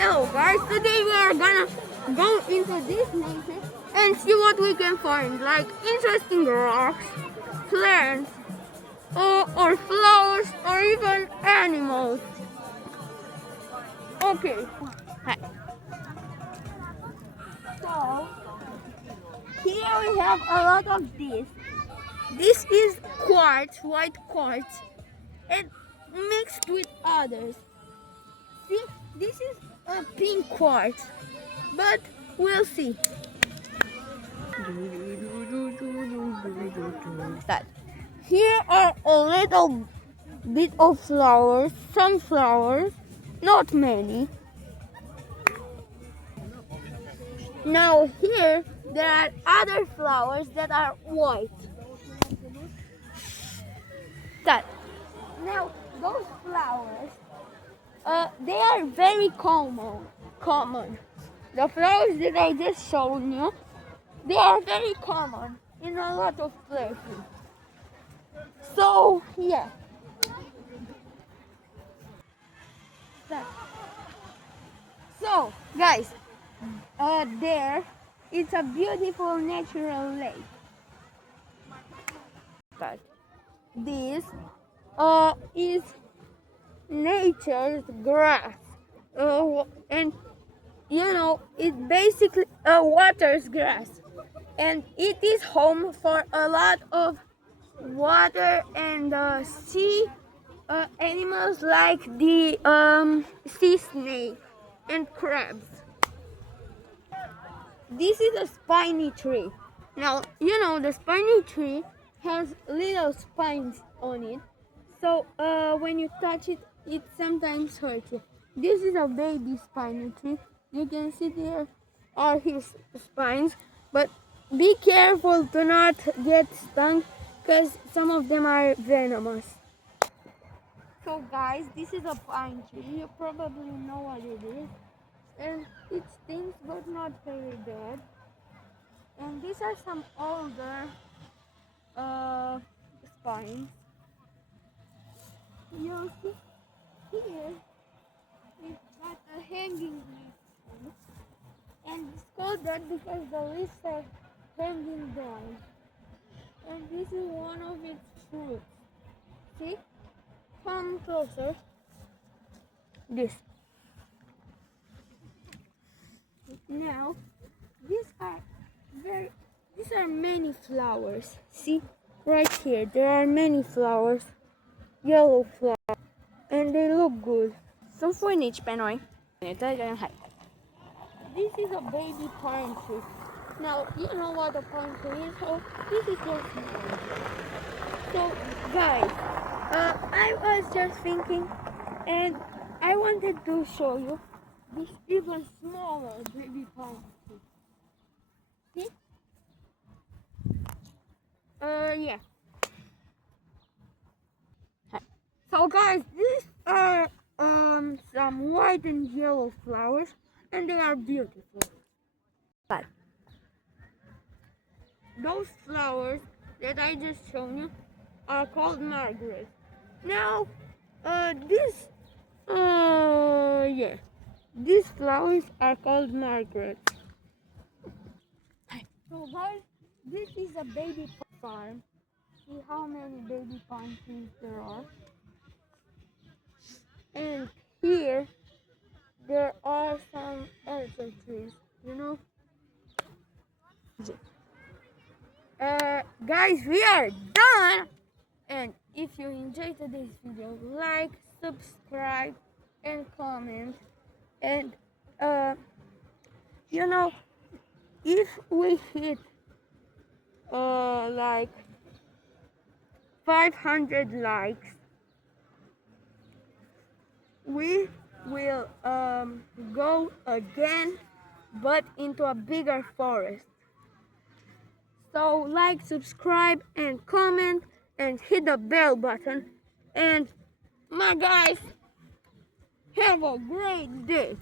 Hello guys, today we are gonna go into this nature and see what we can find, like interesting rocks, plants, or flowers, or even animals. Okay. Hi. So, here we have a lot of this. This is quartz, white quartz, and mixed with others. See, this is a pink quartz, but we'll see. That here are a little bit of flowers, some flowers, not many. Now here there are other flowers that are white. That now those flowers, they are very common. The flowers that I just showed you, they are very common in a lot of places. So yeah. So guys, there it's a beautiful natural lake. But this is nature's grass, and you know it basically water's grass, and it is home for a lot of water and sea animals like the sea snake and crabs. This is a spiny tree. Now, you know, the spiny tree has little spines on it. So, when you touch it, it sometimes hurts you. This is a baby spiny tree. You can see there are his spines. But be careful to not get stung because some of them are venomous. So, guys, this is a pine tree. You probably know what it is. And it stinks but not very bad. And these are some older spines. You see here it's got a hanging leaf, and it's called that because the leaves are hanging down. And this is one of its fruits. See? Come closer. This. Now, these are many flowers. See, right here, there are many flowers, yellow flowers, and they look good. Some finish, Penoy. This is a baby pine tree. Now, you know what a pine tree is, so this is just mine. So, guys, I was just thinking, and I wanted to show you this even smaller baby pine tree. See? Yeah. So guys, these are some white and yellow flowers, and they are beautiful. But those flowers that I just shown you are called Margaret. Now, these flowers are called Margaret. So guys, this is a baby farm. See how many baby pine trees there are. And here, there are some elder trees, you know. Guys, we are done. And if you enjoyed today's video, like, subscribe, and comment. And you know, if we hit like 500 likes, we will go again, but into a bigger forest. So like, subscribe, and comment, and hit the bell button. And my guys, have a great day.